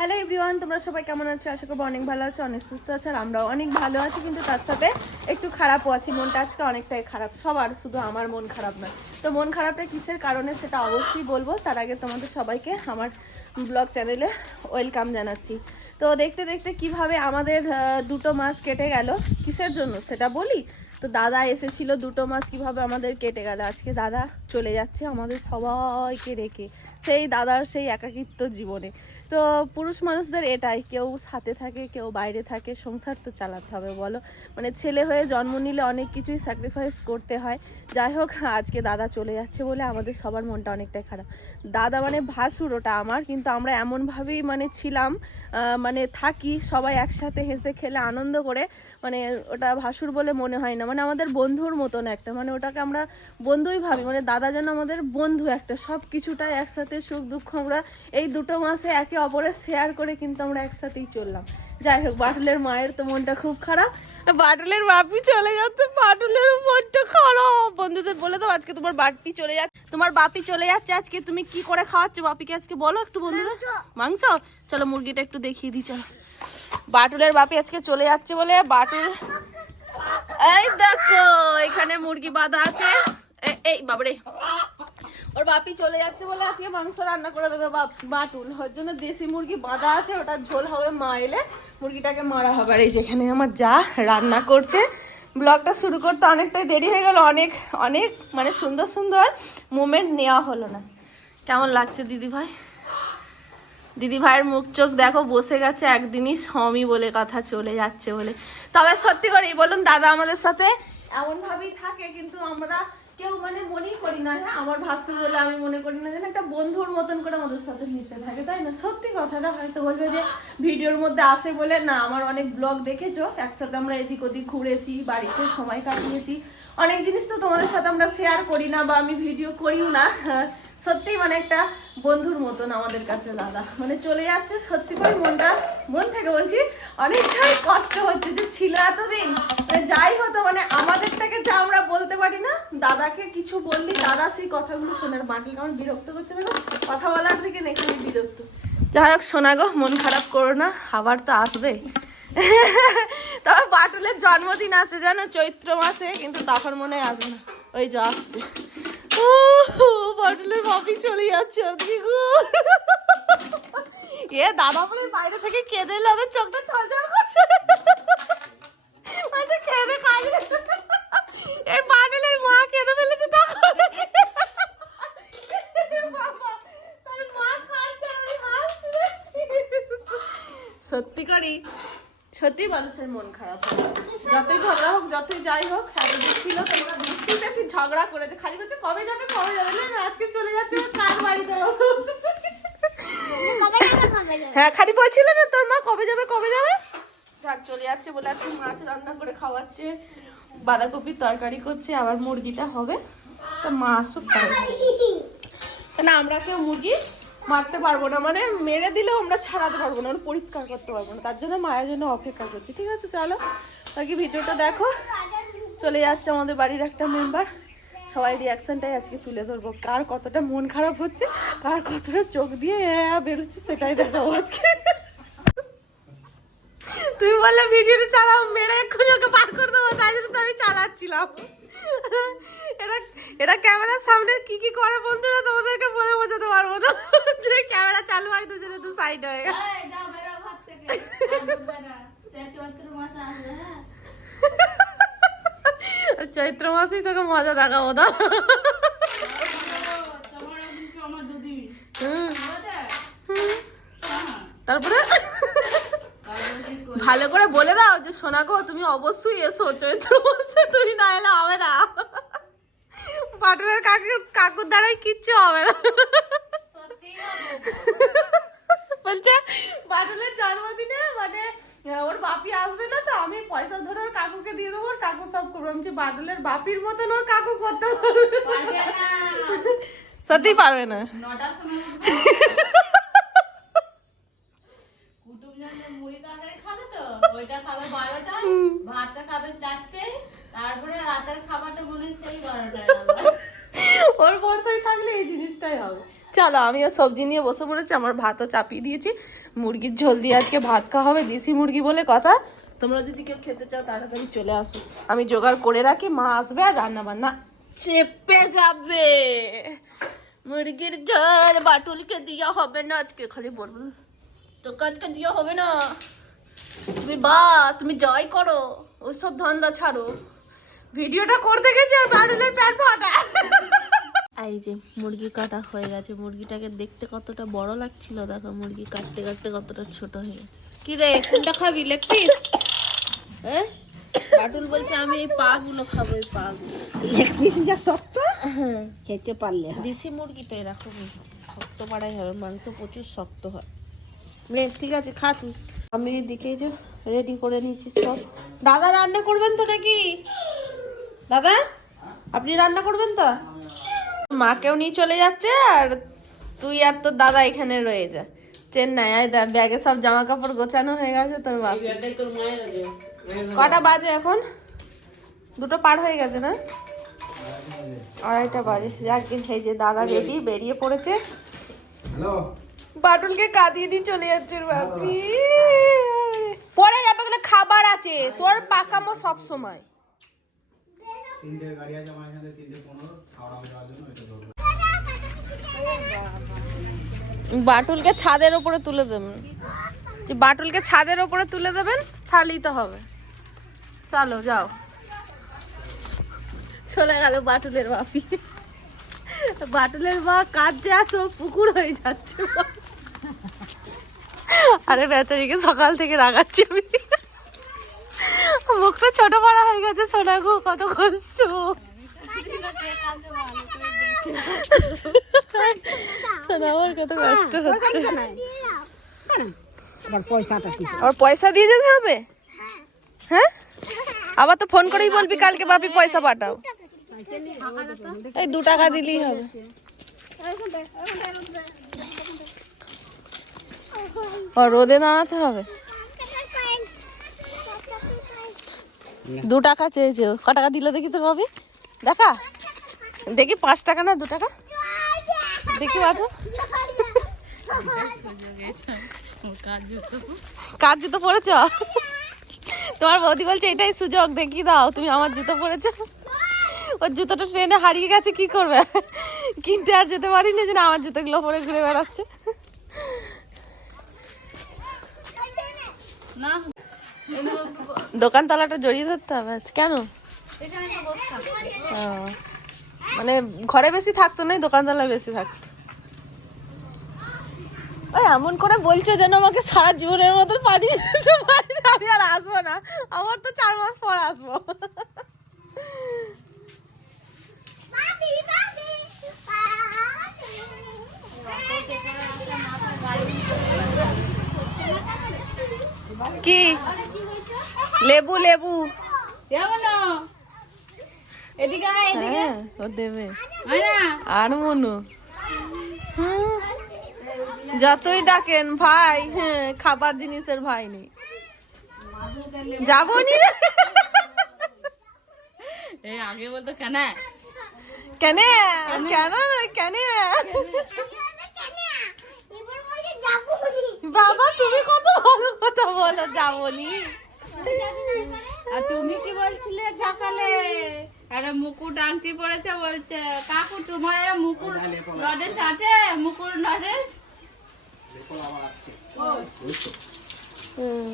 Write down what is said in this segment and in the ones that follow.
Hello everyone তোমরা সবাই কেমন আছো? আশা করব অনেক ভালো আছো, অনেক সুস্থ আছো, আর আমরাও অনেক ভালো আছি, কিন্তু তার সাথে একটু খারাপও আছি। মনটা আজকে অনেকটাই খারাপ, সবার শুধু আমার মন খারাপ নয়। তো মন খারাপটা কিসের কারণে সেটা অবশ্যই বলব। তার আগে তোমাদের সবাইকে আমার ব্লগ চ্যানেলে ওয়েলকাম জানাচ্ছি। তো দেখতে দেখতে কীভাবে আমাদের দুটো মাস কেটে গেল, কিসের জন্য সেটা বলি? তো দাদা এসেছিল দুটো মাস, কীভাবে আমাদের কেটে গেল? আজকে দাদা চলে যাচ্ছে আমাদের সবাইকে রেখে সেই দাদার সেই একাকিত্ব জীবনে। তো পুরুষ মানুষদের এটাই, কেউ সাথে থাকে, কেউ বাইরে থাকে, সংসার তো চালাতে হবে, বলো। মানে ছেলে হয়ে জন্ম নিলে অনেক কিছুই স্যাক্রিফাইস করতে হয়। যাই হোক, আজকে দাদা চলে যাচ্ছে বলে আমাদের সবার মনটা অনেকটাই খারাপ। দাদা মানে ভাসুর ওটা আমার, কিন্তু আমরা এমনভাবেই মানে ছিলাম মানে থাকি, সবাই একসাথে হেসে খেলে আনন্দ করে। মানে ওটা ভাসুর বলে মনে হয় না মানে আমাদের বন্ধুর মতন একটা মানে ওটাকে আমরা বন্ধুই ভাবি মানে দাদা যেন আমাদের বন্ধু একটা সব কিছুটাই একসাথে সুখ দুঃখ আমরা এই দুটো মাসে একে অপরের শেয়ার করে কিন্তু আমরা একসাথেই চললাম। যাই হোক বাটুলের মায়ের তো মনটা খুব খারাপ। বাটুলের বাপি চলে যাচ্ছে বাটুলের মনটা খারাপ। বন্ধুদের বলে দাও আজকে তোমার বাপি চলে যাচ্ছে। তোমার বাপি চলে যাচ্ছে আজকে তুমি কি করে খাওয়াচ্ছ বাপিকে আজকে? বলো একটু বন্ধুদের। মাংস? চলো মুরগিটা একটু দেখিয়ে দিই চলো। বাটুলের বাপি আজকে চলে যাচ্ছে বলে বাটুল এই দেখো এখানে মুরগি বাঁধা আছে। এই বাবরে। ওর বাপি চলে যাচ্ছে বলে আজকে মাংস রান্না করে দেবে বাপ- বাটুল। ওর জন্য দেশি মুরগি বাঁধা আছে ওটা ঝোল হবে মা এলে মুরগিটাকে মারা হবে। আর এই যেখানে আমার যা রান্না করছে ব্লগটা শুরু করতে অনেকটাই দেরি হয়ে গেল অনেক অনেক মানে সুন্দর সুন্দর মোমেন্ট নেওয়া হলো না। কেমন লাগছে দিদি ভাই? দিদি ভাইয়ের মুখ চোখ দেখো বসে গেছে একদিনই স্বামী বলে কথা চলে যাচ্ছে বলে। তবে সত্যি করেই বলুন দাদা আমাদের সাথে এমন ভাবেই থাকে কিন্তু আমরা কেউ মানে মনেই করি না হ্যাঁ আমার ভাসু বলে আমি মনে করি না, যেন একটা বন্ধুর মতন করে আমাদের সাথে মিশে থাকে, তাই না? সত্যি কথাটা হয়তো বলবে যে ভিডিওর মধ্যে আসে বলে, না, আমার অনেক ব্লগ দেখেছ, একসাথে আমরা এদিক ওদিক ঘুরেছি, বাড়িতে সময় কাটিয়েছি। অনেক জিনিস তো তোমাদের সাথে আমরা শেয়ার করি না বা আমি ভিডিও করিও না সত্যি মানে একটা বন্ধুর মতন আমাদের কাছে, দাদা। মানে চলে যাচ্ছে, সত্যি করে মনটা, মন থেকে বলছি, অনেকটাই কষ্ট হচ্ছে যে ছিল এতদিন। যাই হতো মানে আমাদেরটাকে যা আমরা বলতে পারি না, দাদাকে কিছু বললি, দাদা সেই কথাগুলো শোনার মাটি কেমন বিরক্ত করছে না কথা বলার থেকে না এখানে বিরক্ত। যাই হোক, শোনা গো, মন খারাপ করো না, আবার তো আসবে। তবে বাটুলের জন্মদিন আছে, জানো, চৈত্র মাসে, কিন্তু তখন মনে হয় আসবে না। ওই যে আসছে। বাটুলের ভাবি চলে যাচ্ছে গো। এ, দাদা বলে বাইরে থেকে কেঁদে এলে চোখটা ছলছল করছে মানে মা। সত্যি করি সত্যি মানুষের মন খারাপ হয় যতই ঝগড়া হোক যতই যাই হোক এতদিন ছিল তোমরা বেশি বেশি ঝগড়া করেছে খালি করছে কবে যাবে কবে যাবে? না আজকে চলে যাচ্ছে কার বাড়িতে? হ্যাঁ খালি বলছিল না তোর মা কবে যাবে কবে যাবে? যাক চলে যাচ্ছে বলে আজকে মাছ রান্না করে খাওয়াচ্ছে বাঁধাকপির তরকারি করছে আবার মুরগিটা হবে। তা মা আসুক। না আমরা কেউ মুরগি মারতে পারব না। মানে মেরে দিলেও আমরা ছাড়াতে পারব না মানে পরিষ্কার করতে পারব না। তার জন্য মায়ের জন্য অপেক্ষা করছি। ঠিক আছে, চলো। বাকি ভিডিওটা দেখো। চলে যাচ্ছে আমাদের বাড়ির একটা মেম্বার সবাই রিয়াকশনটাই আজকে তুলে ধরবো। কার কতটা মন খারাপ হচ্ছে, কার কতটা চোখ দিয়ে বেরোচ্ছে সেটাই দেখাবো আজকে। তুমি বললে ভিডিওটা চালাও, মেরে এক্ষুনি ওকে বার করে দেবো, তাই জন্য তো আমি চালাচ্ছিলাম। এটা এটা ক্যামেরার সামনে কি কি করে বন্ধুরা? তোমাদেরকে বলে বোঝাতে পারব না। যে ক্যামেরা চালু হয় দুজনে দু সাইড হয়ে গেছে। চৈত্র মাসেই তোকে মজা দেখাবো না হুম, হুম। তারপরে? ভালো করে বলে দাও যে সোনা গো তুমি অবশ্যই এসো। চৈত্র মাসে তুমি না এলে হবে না। কাকু কাকুর দ্বারাই কিচ্ছু হবে না। বলছে পাটুলের জন্মদিনে মানে ওর বাপি আসবে না তো আমি পয়সা ধরে ওর কাকুকে দিয়ে দেবো ওর কাকু সব করব। আমি বাটুলের বাপির মতন ওর কাকু করতে পারবে সত্যি পারবে না। মুড়ি তরকারি খাবে তো ওইটা খাবে বারোটায় ভাতটা খাবে চারটে তারপরে রাতের খাবারটা মনে হয় সেই বারোটায়। ওর বর্ষায় থাকলে এই জিনিসটাই হবে। চলো, আমিও সবজি নিয়ে বসে পড়েছি, আমার ভাতও চাপিয়ে দিয়েছি। মুরগির ঝোল দিয়ে আজকে ভাত খাওয়া হবে, দেশি মুরগি বলে কথা। তোমরা যদি কেউ খেতে চাও, তাড়াতাড়ি চলে আসো। আমি জোগাড় করে রাখি, মা আসবে আর রান্না বান্না চেপে যাবে। মুরগির ঝোল বাটুলকে দিয়া হবে না, আজকে খালি বলব। তোকে আজকে দিয়া হবে না। তুমি বা, তুমি জয় করো, ওইসব ধান্দা ছাড়ো। ভিডিওটা করতে গেছি আর বাটুলের প্যান্ট ফাটা। এই যে মুরগি কাটা হয়ে গেছে। মুরগিটাকে দেখতে কতটা বড় লাগছিল দেখো মুরগি কাটতে কাটতে কতটা ছোট হয়ে গেছে। কি রে কোনটা খাবি লেগ পিস? হ্যাঁ বাটুল বলছে আমি এই পা গুলো খাব এই পা গুলো লেগ পিস যা শক্ত হ্যাঁ। খেতে পারলে দেশি মুরগি তো এরকমই শক্ত পাড়াই হবে মাংস প্রচুর শক্ত হয়। নে ঠিক আছে খা তুই। আমি এদিকে যে রেডি করে নিচ্ছি সব। দাদা রান্না করবেন তো নাকি? দাদা আপনি রান্না করবেন তো? মাকেও নিয়ে চলে যাচ্ছে আর তুই আর তোর দাদা এখানে রয়ে যা। চেন্নাই আয় দা ব্যাগে সব জামা কাপড় গোছানো হয়ে গেছে তোর বাপ। কটা বাজে এখন? দুটো পার হয়ে গেছে না? আড়াইটা বাজে। যাক এই যে দাদা রেডি বেরিয়ে পড়েছে। বাটুলকে কাঁদিয়ে দিয়ে চলে যাচ্ছে ওর বাপি। পরে যাবে বলে খাবার আছে। তোর পাকামো সব সময়। তিনটে গাড়ি আছে আমার এখানে, তিনটে পনেরো যাওয়ার জন্য ধরবো বাটুলকে ছাদের ওপরে তুলে দেবেন। যে বাটুলকে ছাদের ওপরে তুলে দেবেন, তাহলেই তো হবে। চলো, যাও। চলে গেল বাটুলের বাপি। বাটুলের কাজ যে এত পুকুর হয়ে যাচ্ছে। আরে বেচারিকে সকাল থেকে রাগাচ্ছি আমি। মুখটা ছোট বড় হয়ে গেছে সোনা গো কত কষ্ট। সোনা কত কষ্ট হচ্ছে। আর পয়সা দিয়ে যেতে হবে? হ্যাঁ? আবার তো ফোন করেই বলবি কালকে বাপি পয়সা পাঠাও। এই দু টাকা দিলেই হবে। ও রোদে দাঁড়াতে হবে? দু টাকা চেয়েছে। ক টাকা দিল দেখি তোর বাবি দেখা। দেখি পাঁচ টাকা না দু টাকা? দেখি পাঠো কার জুতো পরেছ? তোমার বৌদি বলছে এটাই সুযোগ দেখি দাও তুমি আমার জুতো পরেছো। ওর জুতোটা ট্রেনে হারিয়ে গেছে কি করবে? কিনতে আর যেতে পারিনি যে না আমার জুতোগুলো পরে ঘুরে বেড়াচ্ছে। দোকান তালাটা জড়িয়ে ধরতে হবে কেন? মানে ঘরে বেশি থাকতো না দোকান তালায় বেশি থাকতো। এমন করে বলছো যেন আমাকে সারা জীবনের মতো পাঠিয়ে আমি আর আসব না। আমার তো চার মাস পর আসব। কি? লেবু লেবু। এদিকে আয়, এদিকে। হ্যাঁ আর মনু? যতই ডাকেন ভাই হ্যাঁ খাবার জিনিসের ভাই নেই। যাব নি? আগে বলতো কেন? কেন? কেন না কেন? বাবা তুমি কত ভালো কথা বলো যাবনি। আর তুমি কি বলছিলে সকালে? একটা মুকুট আংটি পড়েছে বলছে। কাকু তোমার একটা মুকুট নজর আছে মুকুট হুম।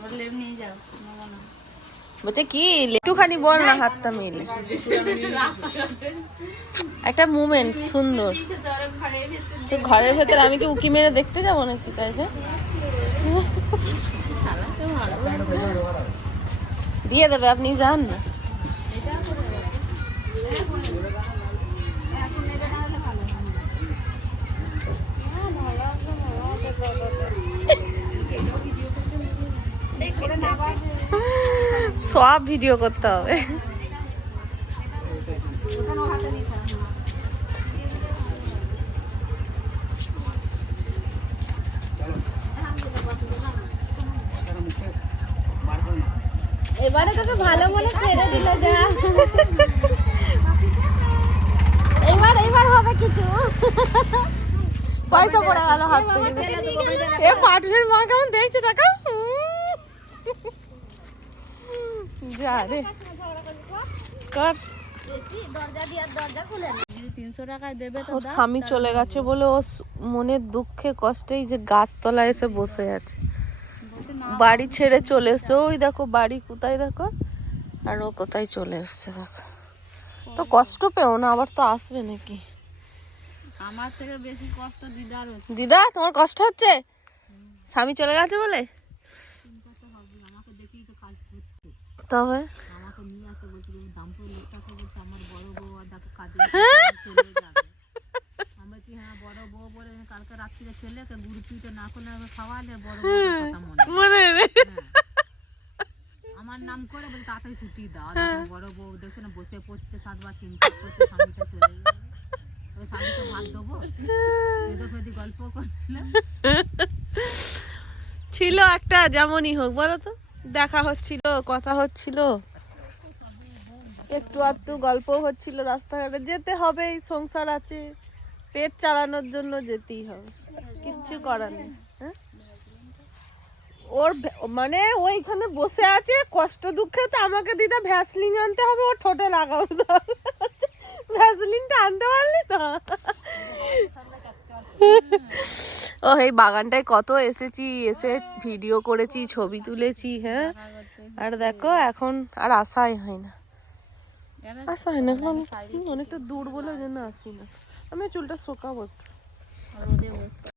বললে নিয়ে যাও না। বলছে, কি একটুখানি বল না, হাতটা মিলে একটা মুমেন্ট সুন্দর। ঘরের ভেতরে আমি কি উকি মেরে দেখতে যাব নাকি তাই যে? দিয়ে দেবে, আপনি যান না। সব ভিডিও করতে হবে। এবারে তোকে ভালো মনে ছেড়ে দিল যা। এবার এবার হবে কিছু। পয়সা পড়ে গেল হাত থেকে এ পাটুরের মা কেমন দেখছে টাকা যা রে। কর। ওর স্বামী চলে গেছে বলে ও মনের দুঃখে কষ্টেই যে গাছতলায় এসে বসে আছে। বাড়ি ছেড়ে চলে এসছে। ওই দেখো বাড়ি কোথায় দেখো? আর ও কোথায় চলে এসছে দেখো। তো কষ্ট পেও না আবার তো আসবে নাকি? আমার থেকে বেশি কষ্ট দিদার দিদা তোমার কষ্ট হচ্ছে? স্বামী চলে গেছে বলে আমাকে দেখেই তো কাজ দামপুর লোকটাকে আমার হ্যাঁ? হ্যাঁ। হ্যাঁ। নাম করে বলে তাড়াতাড়ি ছুটি দাও বড় বউ দেখছ না বসে পড়ছে সাতবার চিন্তা করছে স্বামীটা চলে যাবে ওই শাড়িতে ভাত দেবো গল্প ছিল একটা যেমনই হোক বলো তো। দেখা হচ্ছিল, কথা হচ্ছিল। একটু আধটু গল্প হচ্ছিল রাস্তাঘাটে। যেতে হবে, সংসার আছে। পেট চালানোর জন্য যেতেই হবে। কিচ্ছু করার নেই হ্যাঁ? ওর মানে ওইখানে বসে আছে, কষ্ট দুঃখে তো আমাকে দিদা ভ্যাসলিন আনতে হবে, ওর ঠোঁটে হবে ভ্যাসলিনটা আনতে পারলি না ও এই বাগানটায় কত এসেছি, এসে ভিডিও করেছি, ছবি তুলেছি হ্যাঁ? আর দেখো, এখন আর আসাই হয় না। আসা হয় না অনেকটা দূর বলে যেন আসি না। আমি চুলটা শোকাবো